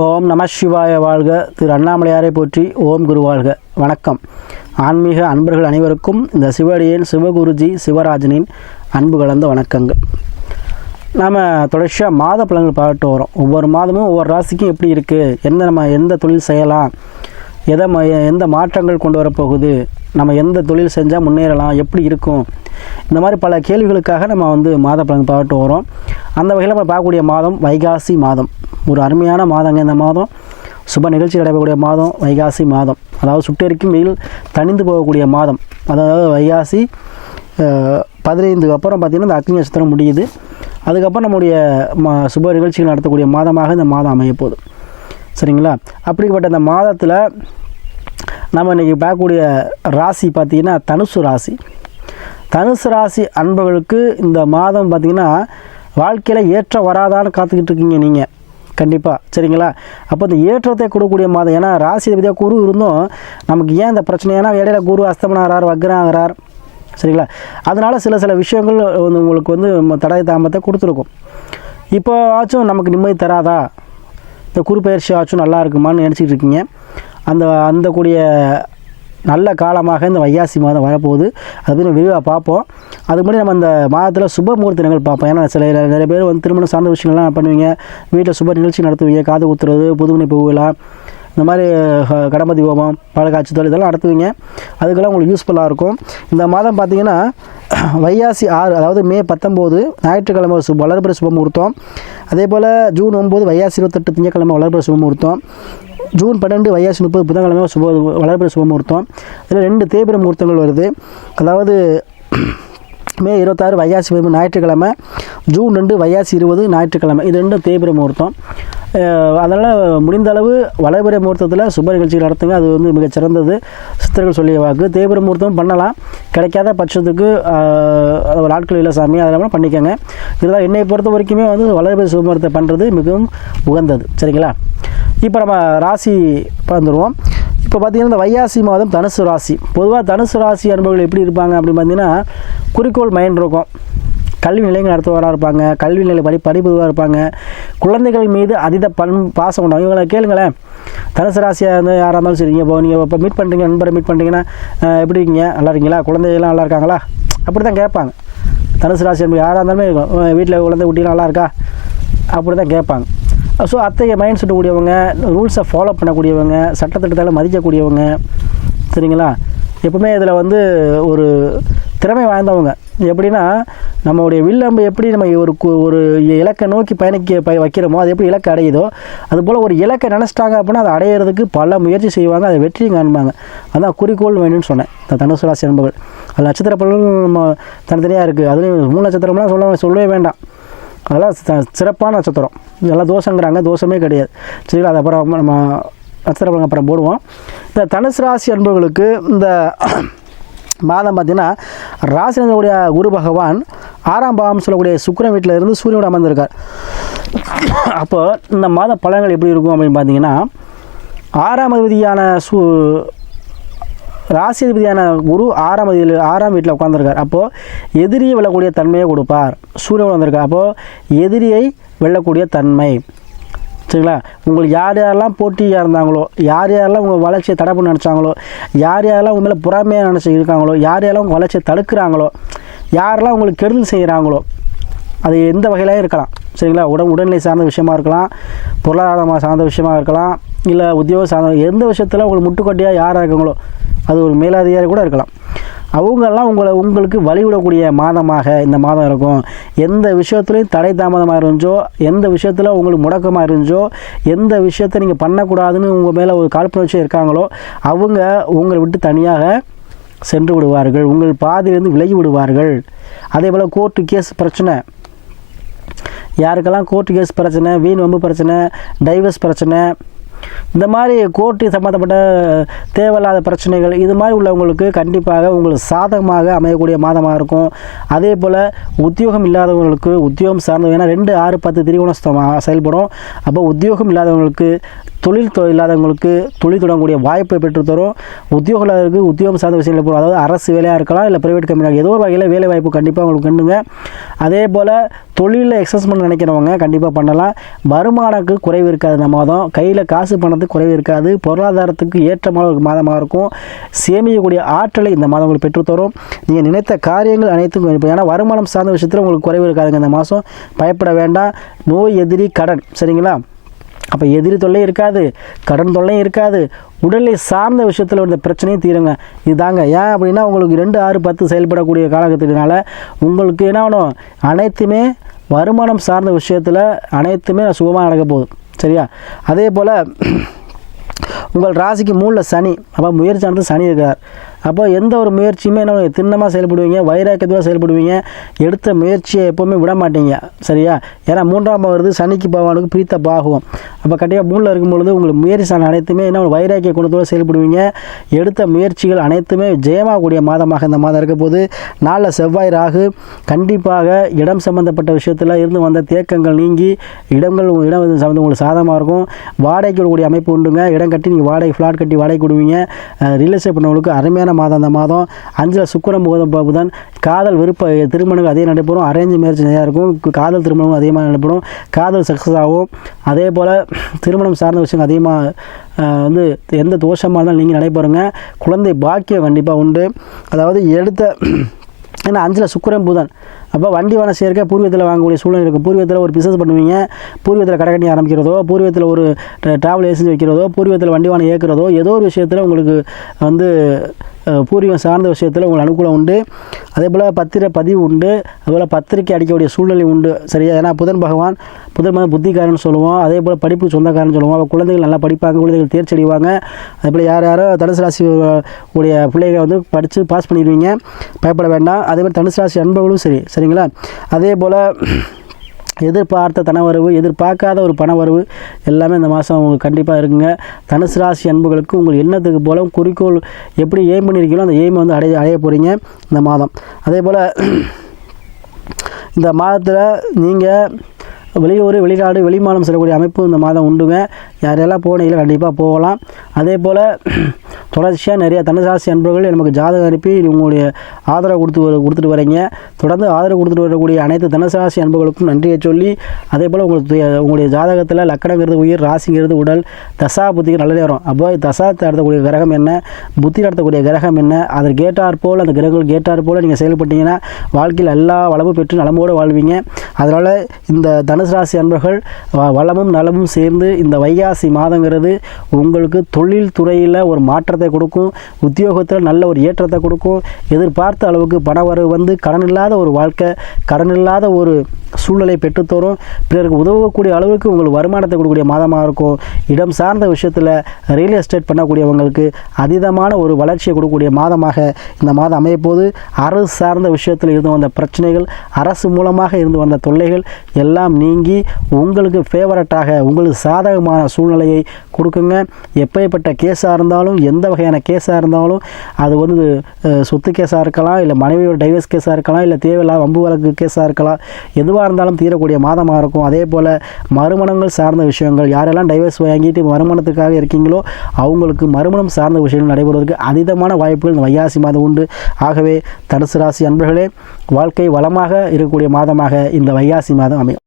ஓம் நம சிவாய வாழ்க. திரு அண்ணாமலையாரை போற்றி. ஓம் குரு வாழ்க. வணக்கம். ஆன்மீக அன்பர்கள் அனைவருக்கும் இந்த சிவடியன் சிவகுருஜி சிவராஜனின் அன்பு கலந்த வணக்கங்கள். நாம் தொடர்ச்சியாக மாத பலன்கள் பார்த்துட்டு வரோம். ஒவ்வொரு மாதமும் ஒவ்வொரு ராசிக்கும் எப்படி இருக்குது, நம்ம எந்த தொழில் செய்யலாம், எந்த மாற்றங்கள் கொண்டு வரப்போகுது, நம்ம எந்த தொழில் செஞ்சால் முன்னேறலாம், எப்படி இருக்கும், இந்த மாதிரி பல கேள்விகளுக்காக நம்ம மாத பலன் பார்த்துட்டு வரோம். அந்த வகையில் நம்ம பார்க்கக்கூடிய மாதம் வைகாசி மாதம். ஒரு அருமையான மாதங்க. இந்த மாதம் சுப நிகழ்ச்சி நடைபெறக்கூடிய மாதம் வைகாசி மாதம். அதாவது சுட்டெரிக்கும் வெயில் தணிந்து போகக்கூடிய மாதம். அதாவது வைகாசி 15 அப்புறம் பார்த்திங்கன்னா இந்த அக்னி நட்சத்திரம் முடியுது. அதுக்கப்புறம் நம்முடைய சுப நிகழ்ச்சிகள் நடத்தக்கூடிய மாதமாக இந்த மாதம் அமையப்போகுது. சரிங்களா? அப்படிப்பட்ட இந்த மாதத்தில் நம்ம இன்றைக்கி பார்க்கக்கூடிய ராசி பார்த்திங்கன்னா தனுசு ராசி. தனுசு ராசி அன்பர்களுக்கு இந்த மாதம் பார்த்திங்கன்னா வாழ்க்கையில் ஏற்றம் வராதான்னு காத்துக்கிட்டு இருக்கீங்க நீங்கள் கண்டிப்பாக. சரிங்களா? அப்போ இந்த ஏற்றத்தை கொடுக்கக்கூடிய மாதம். ஏன்னா ராசி அதிபதியாக குரு இருந்தும் நமக்கு ஏன் இந்த பிரச்சனை, ஏன்னா இடையில குரு அஸ்தமனாகிறார், வக்ராகிறார். சரிங்களா? அதனால் சில விஷயங்கள் உங்களுக்கு தடை தாமத்தை கொடுத்துருக்கும். இப்போ ஆச்சும் நமக்கு நிம்மதி தராதா, இந்த குரு பயிற்சி ஆச்சும் நல்லா இருக்குமான்னு நினச்சிக்கிட்டு இருக்கீங்க. அந்த கூடிய நல்ல காலமாக இந்த வைகாசி மாதம் வரப்போகுது. அது பற்றி விரிவாக பார்ப்போம். அதுக்கு முன்னாடி நம்ம அந்த மாதத்தில் சுப முகூர்த்தங்கள் பார்ப்போம். ஏன்னா நிறைய பேர் திருமணம் சார்ந்த விஷயங்கள்லாம் பண்ணுவீங்க, வீட்டில் சுப நிகழ்ச்சி நடத்துவீங்க, காது குத்துறது, புதுமணி பூவிழா, இந்த மாதிரி கணபதி ஹோமம், பழக்காட்சித்தல் இதெல்லாம் நடத்துவீங்க. அதுக்கெல்லாம் உங்களுக்கு யூஸ்ஃபுல்லாக இருக்கும். இந்த மாதம் பார்த்திங்கன்னா வைகாசி 6, அதாவது மே 19 ஞாயிற்றுக்கிழமை வளர்பிறை சுப முகூர்த்தம். அதே போல் ஜூன் 9 வைகாசி 28 திங்கட்கிழமை வளர்பிறை சுப முகூர்த்தம். ஜூன் 12 வைகாசி 30 புதன்கிழமை வளர்பிறை சுப முகூர்த்தம். இதில் 2 தேய்பிறை முகூர்த்தங்கள் வருது. அதாவது மே 26 வைகாசி 13 ஞாயிற்றுக்கிழமை, ஜூன் 2 வைகாசி 20 ஞாயிற்றுக்கிழமை. இது 2 தேய்பிறை முகூர்த்தம். அதனால் முடிந்த அளவு வளர்பிறை முகூர்த்தத்தில் சுப நிகழ்ச்சிகள் நடத்துங்க. அது மிகச்சிறந்தது. சித்தர்கள் சொல்லிய வாக்கு. தேய்பிறை முகூர்த்தம் பண்ணலாம். கிடைக்காத பட்சத்துக்கு நாட்கள் இல்லை சாமி, அதெல்லாம் பண்ணிக்கோங்க. இதெல்லாம் என்னை பொறுத்த வரைக்குமே வளர்பிறை சுப முகூர்த்தம் பண்ணுறது மிகவும் உகந்தது. சரிங்களா? இப்போ நம்ம ராசி வந்துடுவோம். இப்போ பார்த்திங்கன்னா இந்த வைகாசி மாதம் தனுசு ராசி. பொதுவாக தனுசு ராசி அன்பர்கள் எப்படி இருப்பாங்க அப்படின்னு பார்த்தீங்கன்னா, குறிக்கோள் மைண்ட் இருக்கும், கல்வி நிலையங்கள் நடத்துவராக இருப்பாங்க, கல்வி நிலை படிப்புவராக இருப்பாங்க, குழந்தைகள் மீது அதீத பாசம் உண்டாகும். இவங்களை கேளுங்களேன், தனுசு ராசியாக இருந்து யாராக இருந்தாலும் சரிங்க, நீங்கள் இப்போ மீட் பண்ணுறீங்க, நண்பரை மீட் பண்ணுறீங்கன்னா எப்படி இருக்கீங்க, நல்லா இருக்கீங்களா, குழந்தைகள்லாம் நல்லா இருக்காங்களா, அப்படி தான் கேட்பாங்க. தனுசு ராசி அன்பர்கள் யாராக இருந்தாலுமே வீட்டில் குழந்தை குட்டிலாம் நல்லா இருக்கா, அப்படி தான் கேட்பாங்க. ஸோ அத்தகைய மைண்ட் செட் கூடியவங்க, ரூல்ஸை ஃபாலோ பண்ணக்கூடியவங்க, சட்டத்திட்டத்தால் மதிக்கக்கூடியவங்க. சரிங்களா? எப்பவுமே இதில் ஒரு திறமை வாய்ந்தவங்க. எப்படின்னா நம்மளுடைய வில்லம்பு எப்படி நம்ம ஒரு இலக்கை நோக்கி வைக்கிறோமோ, அது எப்படி இலக்கை அடையுதோ, அதுபோல் ஒரு இலக்கை நினச்சிட்டாங்க அப்படின்னா அதை அடையிறதுக்கு பல முயற்சி செய்வாங்க, அதை வெற்றியும் காண்பாங்க. அதான் குறிக்கோள் வேணும்னு சொன்னேன். இந்த தனுசு ராசி என்பவர்கள் அது நட்சத்திர பலன்கள் நம்ம தனித்தனியாக இருக்குது. அதுலேயும் 3 நட்சத்திரம்லாம் சொல்லவே வேண்டாம். அதெல்லாம் சிறப்பான நட்சத்திரம். இதெல்லாம் தோஷங்கிறாங்க, தோஷமே கிடையாது. சரிங்களா? அது அப்புறம் நம்ம நட்சத்திரம் அப்புறம் போடுவோம். இந்த தனுசு ராசி அன்பர்களுக்கு இந்த மாதம் பார்த்திங்கன்னா ராசினுடைய குரு பகவான் 6ஆம் பாவம் சொல்லக்கூடிய சுக்கிரன் வீட்டில் இருந்து சூரியனோடு அமர்ந்திருக்கார். அப்போ இந்த மாத பலன்கள் எப்படி இருக்கும் அப்படின்னு பார்த்தீங்கன்னா, 6ஆம் அதிபதியான ராசி அதிபதியான குரு 6ஆம் வீட்டில் உட்காந்துருக்கார். அப்போது எதிரியை வெல்லக்கூடிய தன்மையை கொடுப்பார். சூரியன் வந்திருக்கார். அப்போது எதிரியை வெல்லக்கூடிய தன்மை. சரிங்களா? உங்களுக்கு யாரெல்லாம் போட்டியாக இருந்தாங்களோ, யாரெல்லாம் உங்கள் வளர்ச்சியை தடை பண்ண நினச்சாங்களோ, யாரெல்லாம் உங்கள் மேலே புறமையாக நினச்சி இருக்காங்களோ, யாரெல்லாம் உங்கள் வளர்ச்சியை தடுக்கிறாங்களோ, யாரெல்லாம் உங்களுக்கு கெடுதல் செய்கிறாங்களோ, அது எந்த வகையிலையும் இருக்கலாம். சரிங்களா? உடல்நிலை சார்ந்த விஷயமா இருக்கலாம், பொருளாதாரமாக சார்ந்த விஷயமாக இருக்கலாம், இல்லை உத்தியோக சார்ந்த எந்த விஷயத்தில் உங்களுக்கு முட்டுக்கொட்டியாக யாராக இருக்காங்களோ, அது ஒரு மேலதிகாரி கூட இருக்கலாம். அவங்கெல்லாம் உங்களுக்கு வழிவிடக்கூடிய மாதமாக இந்த மாதம் இருக்கும். எந்த விஷயத்துலையும் தடை தாமதமாக இருந்துச்சோ, எந்த விஷயத்தில் உங்களுக்கு முடக்கமாக இருந்துச்சோ, எந்த விஷயத்தை நீங்கள் பண்ணக்கூடாதுன்னு உங்கள் மேலே ஒரு காழ்ப்புணர்ச்சி இருக்காங்களோ, அவங்க உங்களை விட்டு தனியாக சென்று விடுவார்கள். உங்கள் பாதையிலிருந்து விலகி விடுவார்கள். அதே போல் கோர்ட்டு கேஸ் பிரச்சனை, யாருக்கெல்லாம் கோர்ட்டு கேஸ் பிரச்சனை, வீண் வம்பு பிரச்சனை, டைவர்ஸ் பிரச்சனை, இந்த மாதிரி கோர்ட்டு சம்மந்தப்பட்ட தேவையில்லாத பிரச்சனைகள், இது மாதிரி உள்ளவங்களுக்கு கண்டிப்பாக உங்களுக்கு சாதகமாக அமையக்கூடிய மாதமாக இருக்கும். அதே போல் உத்தியோகம் இல்லாதவங்களுக்கு உத்தியோகம் சார்ந்த, ஏன்னா 2, 6, 10 திரிகோணஸ்தமாக செயல்படும். அப்போ உத்தியோகம் இல்லாதவங்களுக்கு இல்லாதவங்களுக்கு தொழில் தொடங்கக்கூடிய வாய்ப்பை பெற்றுத்தரும். உத்தியோகங்களுக்கு உத்தியோகம் சார்ந்த விஷயங்களை போகும், அதாவது அரசு வேலையாக இருக்கலாம், இல்லை ப்ரைவேட் கம்பெனியாக, ஏதோ ஒரு வகையில் வேலை வாய்ப்பு கண்டிப்பாக உங்களுக்கு கண்டுங்க. அதே போல் தொழிலில் எக்ஸஸ் பண்ண நினைக்கிறவங்க கண்டிப்பாக பண்ணலாம். வருமானக்கு குறைவு இருக்காது. இந்த மாதம் கையில் காசு பணத்துக்கு குறைவு இருக்காது. பொருளாதாரத்துக்கு ஏற்றமான ஒரு மாதமாக இருக்கும். சேமிக்கக்கூடிய ஆற்றலை இந்த மாதம் உங்களுக்கு பெற்றுத்தரும். நீங்கள் நினைத்த காரியங்கள் அனைத்தும் ஏன்னா வருமானம் சார்ந்த விஷயத்தில் உங்களுக்கு குறைவு இருக்காதுங்க இந்த மாதம். பயப்பட வேண்டாம். நோய், எதிரி, கடன், சரிங்களா? அப்போ எதிரி தொல்லையும் இருக்காது, கடன் தொல்லையும் இருக்காது. உடலை சார்ந்த விஷயத்தில் இந்த பிரச்சனையும் தீருங்க. இதுதாங்க. ஏன் அப்படின்னா உங்களுக்கு 2, 6, 10 செயல்படக்கூடிய காலகட்டத்தினால உங்களுக்கு என்ன ஆகணும், அனைத்துமே வருமானம் சார்ந்த விஷயத்தில் அனைத்துமே சுகமாக நடக்க போகுது. சரியா? அதே போல் உங்கள் ராசிக்கு 3ல் சனி. அப்போ முயற்சியானது சனி இருக்கிறார். அப்போ எந்த ஒரு முயற்சியுமே என்ன திண்ணமாக செயல்படுவீங்க, வைராக்கியத்துவாக செயல்படுவீங்க. எடுத்த முயற்சியை எப்போவுமே விட மாட்டீங்க. சரியா? ஏன்னா 3ஆம் வருது, சனிக்கு பகவானுக்கு பிரித்த பாகுவோம். அப்போ கண்டிப்பாக 3ல் இருக்கும்பொழுது உங்களுக்கு முயற்சி அனைத்துமே என்ன வைராக்கிய குணத்தோடு செயல்படுவீங்க. எடுத்த முயற்சிகள் அனைத்துமே ஜெயமாகக்கூடிய மாதமாக இந்த மாதம் இருக்க போது. 4ல் செவ்வாய், ராகு. கண்டிப்பாக இடம் சம்பந்தப்பட்ட விஷயத்தில் இருந்து வந்த தேக்கங்கள் நீங்கி இடம் சம்பந்தம் உங்களுக்கு சாதகமாக இருக்கும். வாடகைக்கு விடக்கூடிய அமைப்பு உண்டுங்க. இடம் கட்டி நீங்கள் வாடகை ஃப்ளாட் கட்டி வாடகை விடுவீங்க. ரியல் எஸ்டேட் பண்ணவங்களுக்கு அருமையான மாதம் அந்த மாதம். 5ல் சுக்கிரன், புதன். காதல் விருப்ப திருமணங்கள் அதிகம் நடைபெறும். அரேஞ்ச் மேரேஜ் நிறையா இருக்கும். காதல் திருமணம் அதிகமாக நடைபெறும். காதல் சக்ஸஸ் ஆகும். அதே போல் திருமணம் சார்ந்த விஷயங்கள் அதிகமாக எந்த தோஷமாக இருந்தாலும் நீங்கள் நடைபெறுங்க. குழந்தை பாக்கியம் கண்டிப்பாக உண்டு. அதாவது ஏன்னா 5ல் சுக்கிரன், புதன். அப்போ வண்டி வான சேர்க்க பூர்வீகத்தில் வாங்கக்கூடிய சூழ்நிலை இருக்கும். பூர்வீகத்தில் ஒரு பிஸ்னஸ் பண்ணுவீங்க, பூர்வீகத்தில் கடை கட்டி ஆரம்பிக்கிறதோ, பூர்வீகத்தில் ஒரு டிராவல் ஏஜென்சி வைக்கிறதோ, பூர்வீகத்தில் வண்டி வானம் இயக்கிறதோ, ஏதோ ஒரு விஷயத்தில் உங்களுக்கு பூர்வீகம் சார்ந்த விஷயத்தில் உங்களுக்கு அனுகூலம் உண்டு. அதே போல் பத்திர பதிவு உண்டு. அதுபோல் பத்திரிக்கை அடிக்கக்கூடிய சூழ்நிலை உண்டு. சரியா? ஏன்னா புதன் புத்திக்காரன்னு சொல்லுவோம். அதே போல் படிப்பு சொந்தக்காரன்னு சொல்லுவோம். குழந்தைகள் நல்லா படிப்பாங்க, குழந்தைகள் தேர்ச்சி அடைவாங்க. அதே போல் யாரோ தனுசு ராசி உடைய பிள்ளைகளை படித்து பாஸ் பண்ணிடுவீங்க. பயப்பட வேண்டாம். அதே போல் தனுசு ராசி அன்பர்களும் சரிங்களா? அதே போல் எதிர்பார்த்த தனவரவு, எதிர்பார்க்காத ஒரு பணவரவு எல்லாமே இந்த மாதம் உங்களுக்கு கண்டிப்பாக இருக்குங்க. தனுசு ராசி அன்புகளுக்கு உங்கள் எண்ணத்துக்கு போல குறிக்கோள் எப்படி எய்ம் பண்ணியிருக்கீங்களோ அந்த எய்மை அடைய போகிறீங்க இந்த மாதம். அதே போல் இந்த மாதத்தில் நீங்கள் வெளியூர், வெளிநாடு, வெளிமாநிலம் செல்லக்கூடிய அமைப்பு இந்த மாதம் உண்டுங்க. யாரெல்லாம் போனீங்களோ கண்டிப்பாக போகலாம். அதே போல் தொடர்ச்சியாக நிறைய தனுராசி அன்பர்கள் நமக்கு ஜாதகம் அனுப்பி உங்களுடைய ஆதரவு கொடுத்துட்டு வரீங்க. தொடர்ந்து ஆதரவு கொடுத்துட்டு வரக்கூடிய அனைத்து தனுராசி அன்பர்களுக்கும் நன்றியை சொல்லி, அதே போல் உங்களுடைய ஜாதகத்தில் லக்கணங்கிறது உயிர், ராசிங்கிறது உடல், தசா புத்திக்கு நல்லதே வரும். அப்போ தசா நடத்தக்கூடிய கிரகம் என்ன, புத்தி நடத்தக்கூடிய கிரகம் என்ன, அதற்கு கேட்டார் போல் அந்த கிரகங்கள் கேட்டார் போல் நீங்கள் செயல்பட்டீங்கன்னா வாழ்க்கையில் எல்லா வளமும் பெற்று நலமோடு வாழ்வீங்க. அதனால் இந்த தனுசு ராசி அன்பர்கள் வளமும் நலமும் சேர்ந்து இந்த வைகாசி மாதங்கிறது உங்களுக்கு தொழில் துறையில் ஒரு மாற்றத்தை கொடுக்கும். உத்தியோகத்தில் நல்ல ஒரு ஏற்றத்தை கொடுக்கும். எதிர்பார்த்த அளவுக்கு பணவரவு கடன் இல்லாத ஒரு வாழ்க்கை, கடன் இல்லாத ஒரு சூழ்நிலை பெற்றுத்தரும். பிறருக்கு உதவக்கூடிய அளவுக்கு உங்களுக்கு வருமானத்தை கொடுக்கக்கூடிய மாதமாக இருக்கும். இடம் சார்ந்த விஷயத்தில் ரியல் எஸ்டேட் பண்ணக்கூடியவங்களுக்கு அதீதமான ஒரு வளர்ச்சியை கொடுக்கக்கூடிய மாதமாக இந்த மாதம் அமையப்போது. அரசு சார்ந்த விஷயத்தில் இருந்து வந்த பிரச்சனைகள், அரசு மூலமாக இருந்து வந்த தொல்லைகள் எல்லாம் நீங்கி உங்களுக்கு ஃபேவரட்டாக உங்களுக்கு சாதகமான சூழ்நிலையை கொடுக்குங்க. எப்பேற்பட்ட கேஸாக இருந்தாலும், எந்த வகையான கேஸாக இருந்தாலும், அது சொத்து கேஸாக இருக்கலாம், இல்லை மனைவியோட டைவர்ஸ் கேஸாக இருக்கலாம், இல்லை தேவையில்லாத வம்பு வழக்கு கேஸாக இருக்கலாம், எதுவாக இருந்தாலும் தீரக்கூடிய மாதமாக இருக்கும். அதே போல் மறுமணங்கள் சார்ந்த விஷயங்கள், யாரெல்லாம் டைவர்ஸ் வாங்கிட்டு மறுமணத்துக்காக இருக்கீங்களோ அவங்களுக்கு மறுமணம் சார்ந்த விஷயங்கள் நடைபெறுவதற்கு அதீதமான வாய்ப்புகள் இந்த வைகாசி மாதம் உண்டு. ஆகவே தனுசு ராசி அன்பர்களே, வாழ்க்கை வளமாக இருக்கக்கூடிய மாதமாக இந்த வைகாசி மாதம் அமையும்.